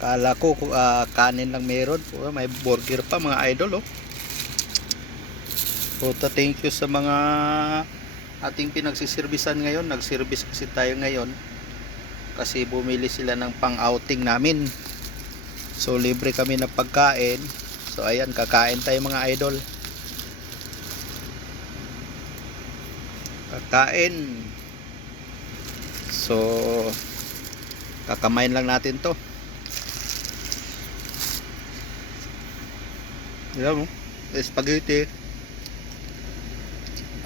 Kala ko kanin lang meron. May burger pa mga idol oh. So, thank you sa mga ating pinagsisirbisan ngayon. Nagservice kasi tayo ngayon kasi bumili sila ng pang-outing namin. So libre kami ng pagkain. So ayan, kakain tayo mga idol. Kakain. So kakamain lang natin to. Ayan mo, spaghetti,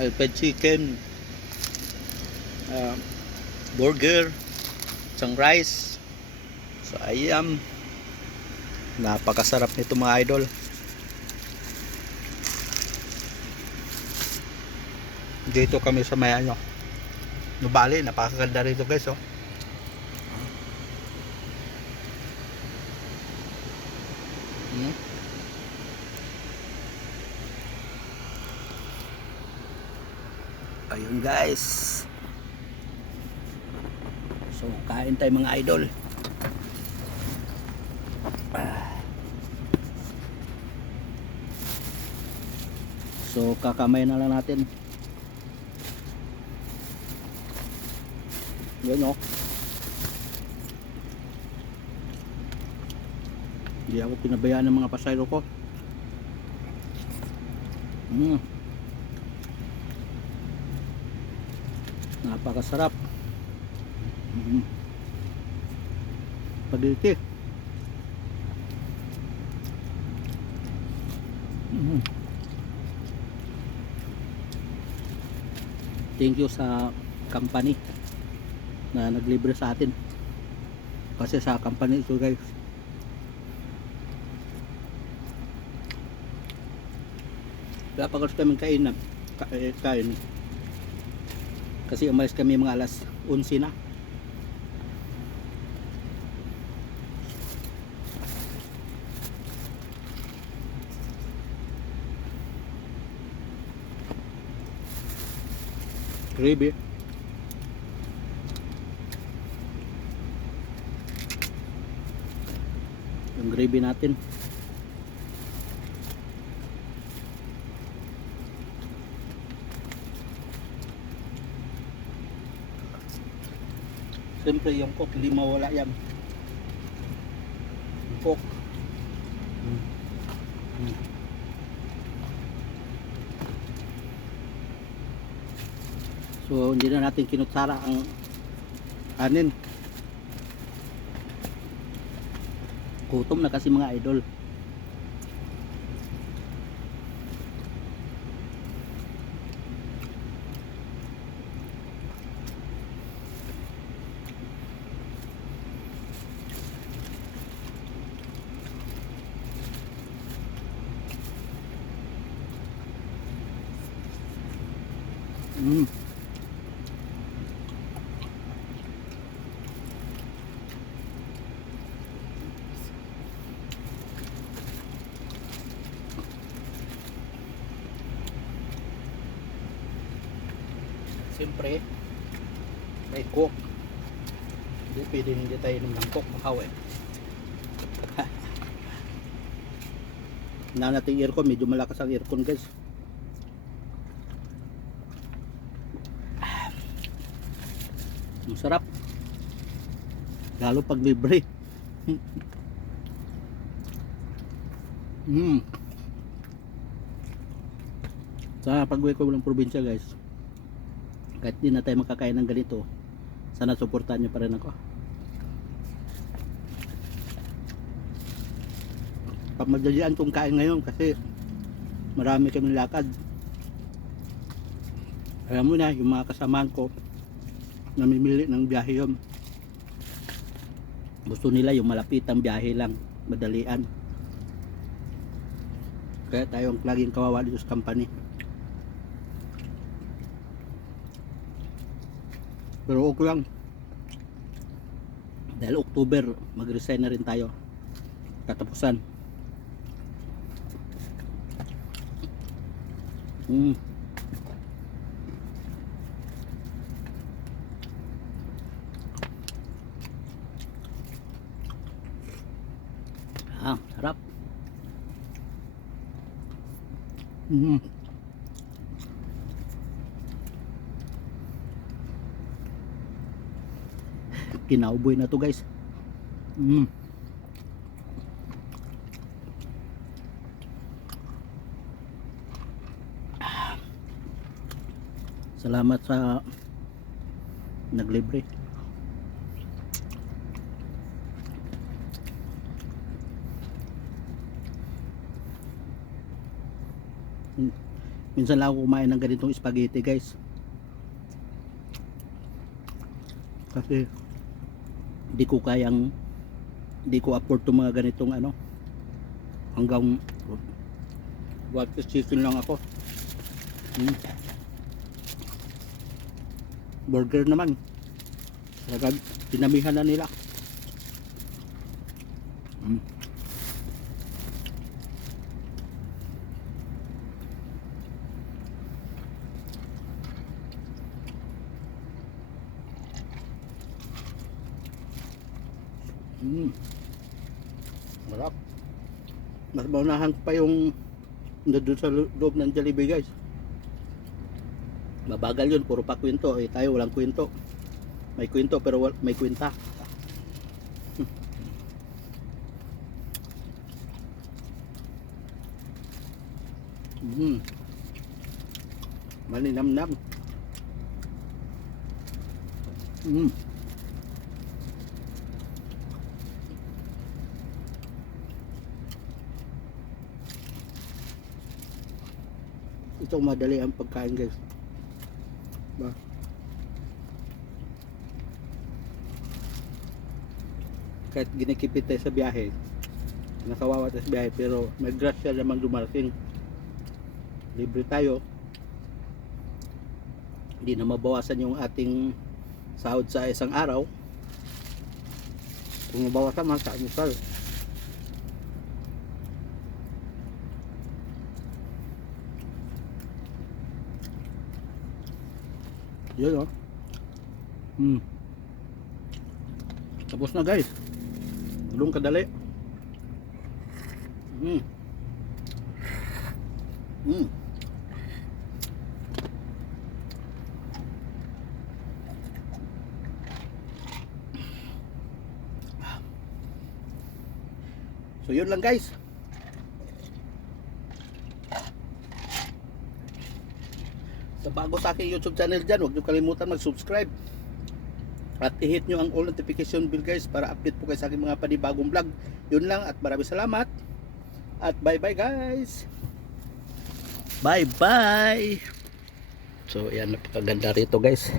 fried chicken, burger, isang rice. So ayan, napakasarap nito mga idol. Dito kami sa may ano, Nubali, napakaganda rito guys oh. Ayun guys. So kain tayo mga idol. So kakamay na lang natin. Yan o. Hindi ako pinabayaan ng mga pasayro ko. Napakasarap. Spaghetti. Thank you sa company na naglibre sa atin. Kasi sa company ito guys, pagkatapos kami kain kasi umalis kami mga alas 11 na. Gravy. Yung gravy natin. Siyempre yung coke, hindi mawala yan. Yung coke. So hindi na natin kinutsara ang anin. Gutom na kasi mga idol. Siyempre may coke. Hindi pwede hindi tayo inom ng coke, makaw eh. Na nating aircon, medyo malakas ang aircon guys. Masarap lalo pag libre. Sa pag-uwi ko ng probinsya guys, kahit di na tayo makakain ng ganito, sana suportahan nyo pa rin ako. Pamadalian kong kain ngayon kasi marami kaming lakad. Alam mo na, yung mga kasamaan ko namimili ng biyahe yun. Gusto nila yung malapitang biyahe lang, madalian. Kaya tayo ang laging kawawa dito sa company. Pero okay lang. Dahil October, mag-resign na rin tayo. Katapusan. Sarap. Mm. Kinauboy na to guys. Mm. Salamat sa naglibre. Minsan lang ako kumain ng ganitong spaghetti guys, kasi di ko afford to mga ganitong ano, hanggang what chicken lang ako. Burger naman talaga pinamihan na nila. Marap. Mas maunahan pa yung doon sa loob ng Jollibee guys. Mabagal yun, puro pa kwento. Tayo walang kwento. May kwento pero may kwenta. Maninamnam. Ito madali ang pagkain guys. Kahit ginikipit tayo sa biyahe, nakawawa tayo sa biyahe, pero may grasya naman dumarating. Libre tayo, hindi na mabawasan yung ating sahod sa isang araw. Kung mabawasan man sa almusal. Yun tapos na guys, gulong kadali. So yun lang guys. Sa bago sa aking YouTube channel dyan, huwag nyo kalimutan mag-subscribe at i-hit nyo ang all notification bell guys, para update po kayo sa aking mga panibagong vlog. Yun lang at maraming salamat at bye bye guys. Bye bye. So yan, napakaganda rito guys.